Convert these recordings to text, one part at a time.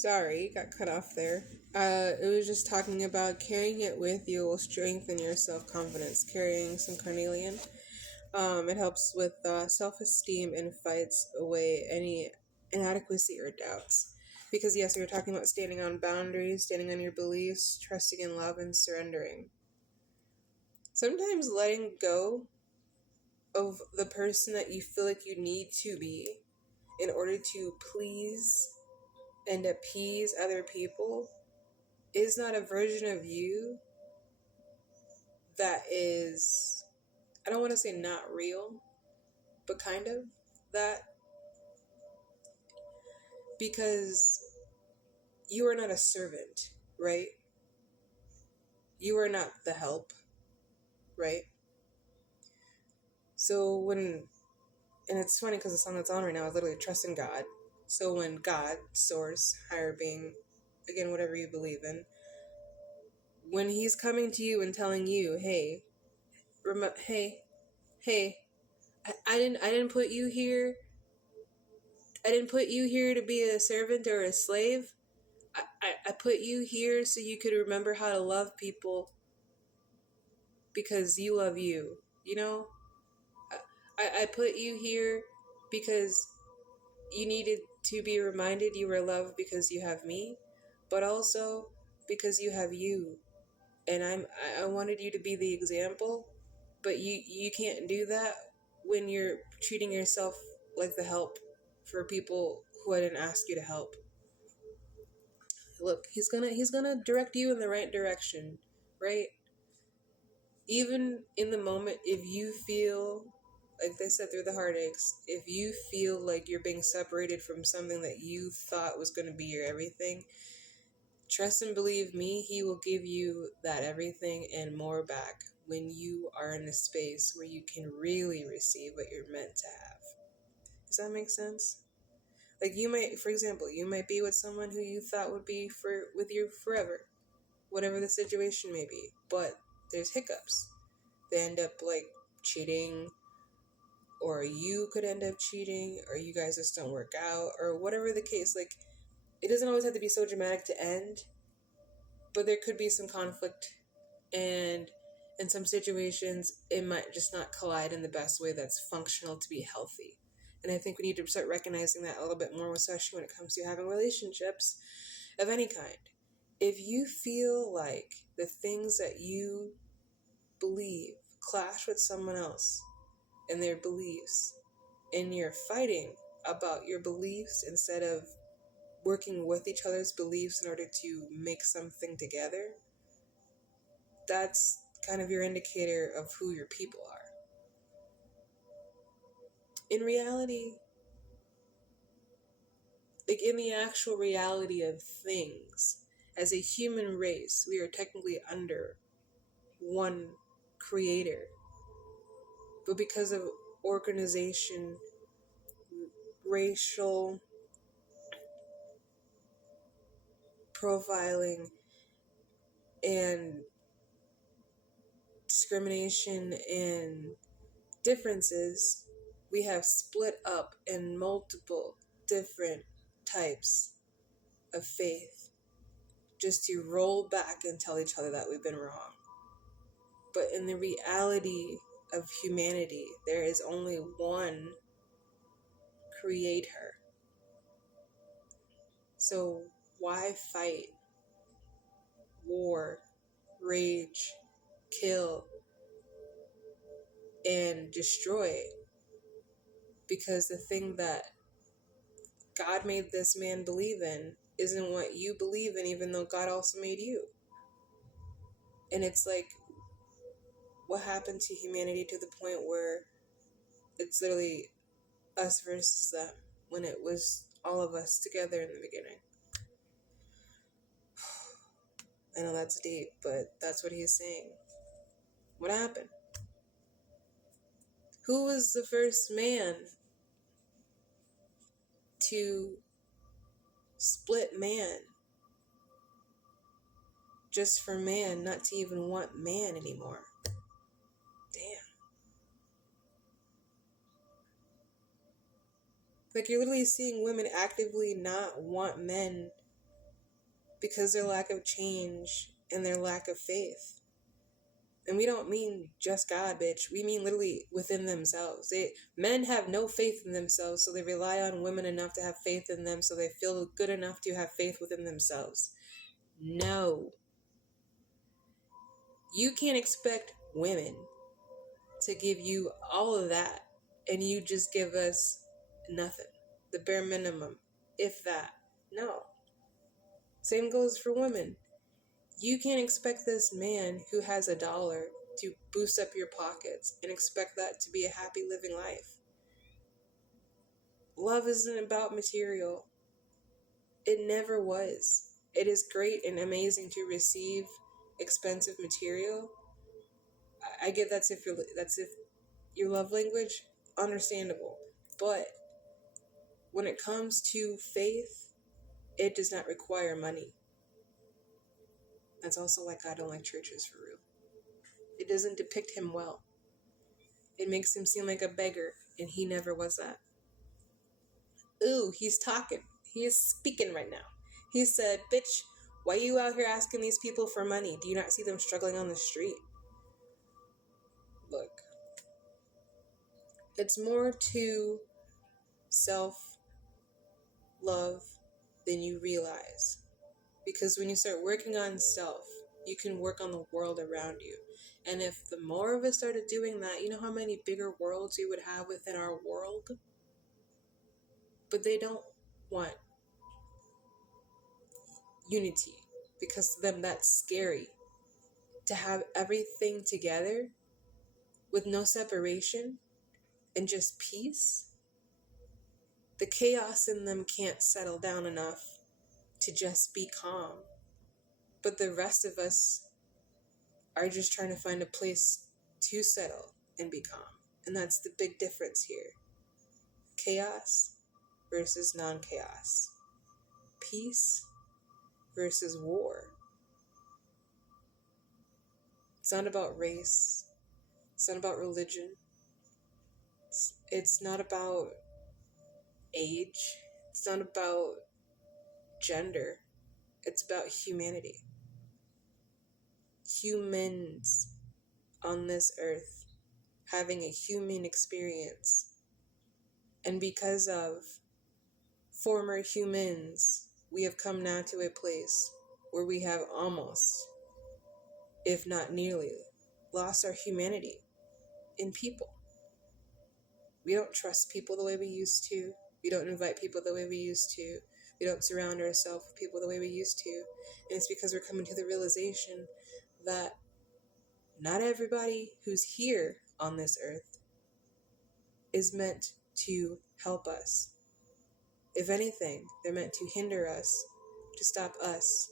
Sorry, got cut off there. It was just talking about carrying it with you will strengthen your self-confidence. Carrying some carnelian. It helps with self-esteem and fights away any inadequacy or doubts. Because yes, we were talking about standing on boundaries, standing on your beliefs, trusting in love, and surrendering. Sometimes letting go of the person that you feel like you need to be in order to please and appease other people is not a version of you that is, I don't want to say not real, but kind of that, because you are not a servant, right? You are not the help, right? So when, and it's funny because the song that's on right now is literally Trust in God. So when God, source, higher being, again, whatever you believe in, when he's coming to you and telling you, hey, I didn't put you here. I didn't put you here to be a servant or a slave. I put you here so you could remember how to love people because you love you. You know? I put you here because you needed to be reminded you were loved because you have me, but also because you have you. And I wanted you to be the example, but you can't do that when you're treating yourself like the help for people who I didn't ask you to help. Look, he's gonna direct you in the right direction, right? Even in the moment, if you feel, like they said, through the heartaches, if you feel like you're being separated from something that you thought was going to be your everything, trust and believe me, he will give you that everything and more back when you are in a space where you can really receive what you're meant to have. Does that make sense? Like you might, for example, you might be with someone who you thought would be with you forever, whatever the situation may be, but there's hiccups. They end up like cheating, or you could end up cheating, or you guys just don't work out, or whatever the case. Like, it doesn't always have to be so dramatic to end, but there could be some conflict, and in some situations it might just not collide in the best way that's functional to be healthy. And I think we need to start recognizing that a little bit more, especially when it comes to having relationships of any kind. If you feel like the things that you believe clash with someone else and their beliefs, and you're fighting about your beliefs instead of working with each other's beliefs in order to make something together, that's kind of your indicator of who your people are. In reality, like in the actual reality of things, as a human race, we are technically under one creator. But because of organization, racial profiling, and discrimination and differences, we have split up in multiple different types of faith just to roll back and tell each other that we've been wrong. But in the reality of humanity, there is only one creator. So why fight, war, rage, kill, and destroy? Because the thing that God made this man believe in isn't what you believe in, even though God also made you. And it's like, what happened to humanity to the point where it's literally us versus them, when it was all of us together in the beginning? I know that's deep, but that's what he's saying. What happened? Who was the first man to split man just for man not to even want man anymore? Damn. Like, you're literally seeing women actively not want men because their lack of change and their lack of faith. And we don't mean just God, bitch. We mean literally within themselves. Men have no faith in themselves, so they rely on women enough to have faith in them, so they feel good enough to have faith within themselves. No. You can't expect women to give you all of that, and you just give us nothing. The bare minimum, if that. No. Same goes for women. You can't expect this man who has $1 to boost up your pockets and expect that to be a happy living life. Love isn't about material. It never was. It is great and amazing to receive expensive material. I get that's if your love language, understandable. But when it comes to faith, it does not require money. That's also why God don't like churches, for real. It doesn't depict him well. It makes him seem like a beggar, and he never was that. Ooh, he's talking. He is speaking right now. He said, bitch, why are you out here asking these people for money? Do you not see them struggling on the street? Look, it's more to self-love than you realize. Because when you start working on self, you can work on the world around you. And if the more of us started doing that, you know how many bigger worlds we would have within our world? But they don't want unity, because to them that's scary. To have everything together with no separation and just peace, the chaos in them can't settle down enough to just be calm. But the rest of us are just trying to find a place to settle and be calm. And that's the big difference here. Chaos versus non-chaos. Peace versus war. It's not about race. It's not about religion. It's not about age. It's not about gender. It's about humanity. Humans on this earth having a human experience. And because of former humans, we have come now to a place where we have almost, if not nearly, lost our humanity in people. We don't trust people the way we used to. We don't invite people the way we used to. We don't surround ourselves with people the way we used to. And it's because we're coming to the realization that not everybody who's here on this earth is meant to help us. If anything, they're meant to hinder us, to stop us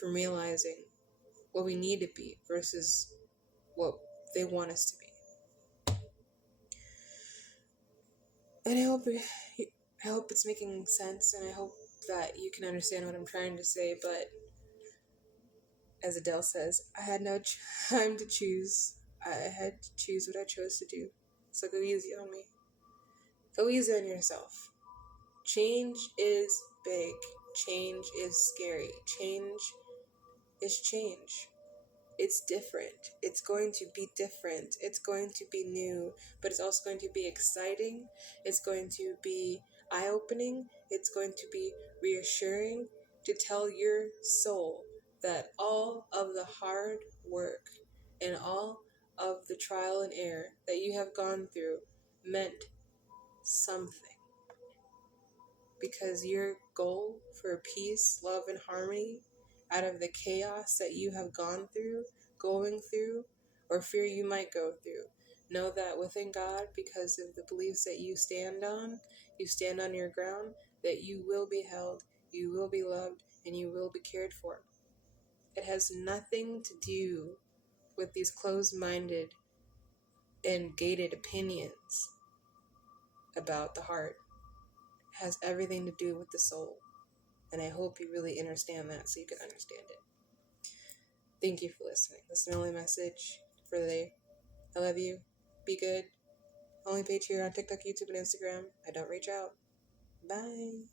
from realizing what we need to be versus what they want us to be. And I hope it's making sense, and I hope that you can understand what I'm trying to say, but as Adele says, I had no time to choose. I had to choose what I chose to do. So go easy on me. Go easy on yourself. Change is big. Change is scary. Change is change. It's different. It's going to be different. It's going to be new, but it's also going to be exciting. It's going to be eye-opening. It's going to be reassuring to tell your soul that all of the hard work and all of the trial and error that you have gone through meant something. Because your goal for peace, love, and harmony out of the chaos that you have gone through, going through, or fear you might go through, know that within God, because of the beliefs that you stand on your ground, that you will be held, you will be loved, and you will be cared for. It has nothing to do with these closed-minded and gated opinions about the heart. It has everything to do with the soul. And I hope you really understand that so you can understand it. Thank you for listening. This is my only message for the day. I love you. Be good. Only page here on TikTok, YouTube, and Instagram. I don't reach out. Bye.